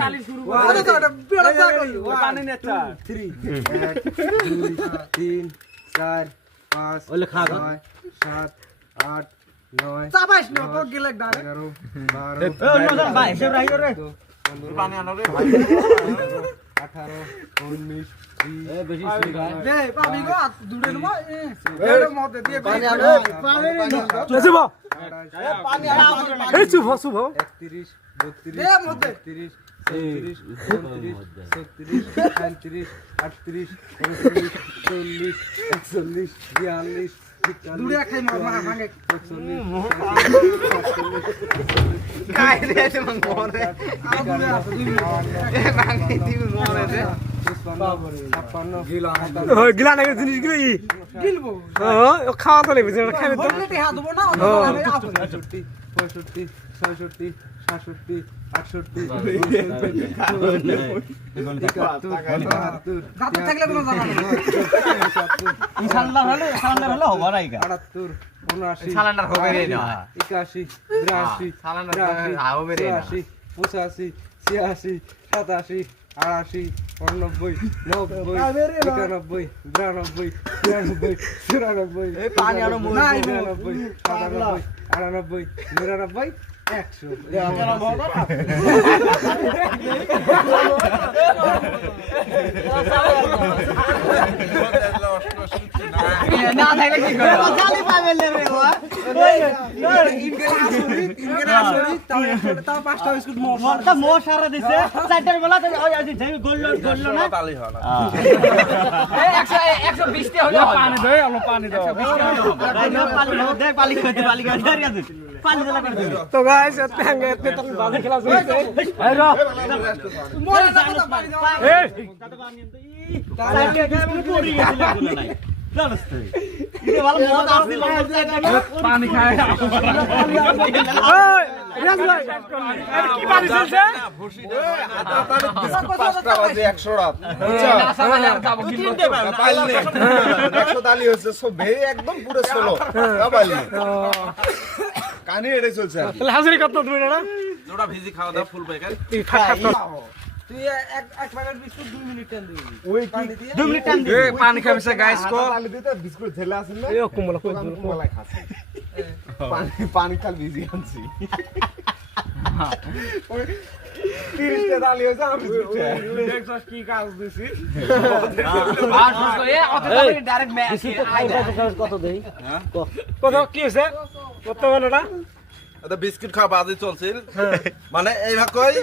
চালি শুরু করে বেড়া চা করি পানি নে চা 3 1 2 3 4 5 ওলে খা 6 7 8 9 চাবাইস না তো গিলে ডারে 11 12 ভাই সব রাইও রে পানি আনো রে 18 19 এ বেশি শুরু কর দে পাবি গো দুড়ে নমা এর মধ্যে দিয়ে পানি আনো পানি চুপ পানি আনো এই চুপ চুপ 31 32 দে মধ্যে 33 34 35 36 38 39 40 41 42 দুড়ে খাই মা ভাঙে কাই রে মন মরে আর দুড়ে আছে 2 মিনিট এ ভাঙি দিবি মরে রে 56 গিলা ওই গিলা নাকি জিনিসগুলো ই গিলবো ও খাওয়া তো নেবে যেটা খাবে তো বললে তে দেবো না আমি আপনি 65 65 66 67 68 গাতে থাকলে কোনো জানা নেই ইনশাআল্লাহ হলে হবে রাইগা 78 79 সালান্ডার হবে রে না 81 82 সালান্ডার হবে রে না 85 86 87 88 89 90 91 92 93 94 এই পানি আনো মুই 99 97 98 99 100 না থাকলে কি করব জালি পাবে রে বাবা ইনগেরা আসরি তাও 5টা বিস্কুট মো মরটা মো সারা দিছে চারটার বেলা তো ওই আজি গোল না তালি হয় না 120 তে হলো পানি দে আলো পানি দাও পালি খাইতে পানি দিলা করে দিবি তো গাইস এতে হাঙ্গে এতে তখন বাজে খেলা চলছে এই র মরে যাবে তো পানি দাও এই কত পানি তো ই চারটে কেমন পড়ি গেছিল এগুলো নাই জানিস তুই এটা ভালো মদ আসছিল পানি খায় এই রিয়াজ ভাই এটা কি পানি চলছে পাঁচটা বাজে 100 রাত পাইলে 100 তালি হচ্ছে সব ভেই একদম পুরো সোলো পাইলে কানে এড়ে চলছে তাহলে হাজিরি কত তুমি না জোড়া ভিজি খাওয়া দাওয়া ফুল প্যাকেট তুই খাট তুই এক প্যাকেট বিস্কুট 2 মিনিট টান দিবি ওই কি 2 মিনিট টান এ পানি খাবিছে গাইস কো তালি দিতে বিস্কুট ঠেলে আসেন না এই কমলা কই কলাই খাচ্ছে পানি কাল ভিজি আনছি ওই 30 টা তালি হয়েছে আমি দেখছস কি কাজ দিছি আর সুস্থ এ অত তাড়াতাড়ি ডাইরেক্ট ম্যাচ কত দেই কত কি হইছে কত বলটা এটা বিস্কুট খাওয়া বাজে চলছিল মানে এই ভাগ কই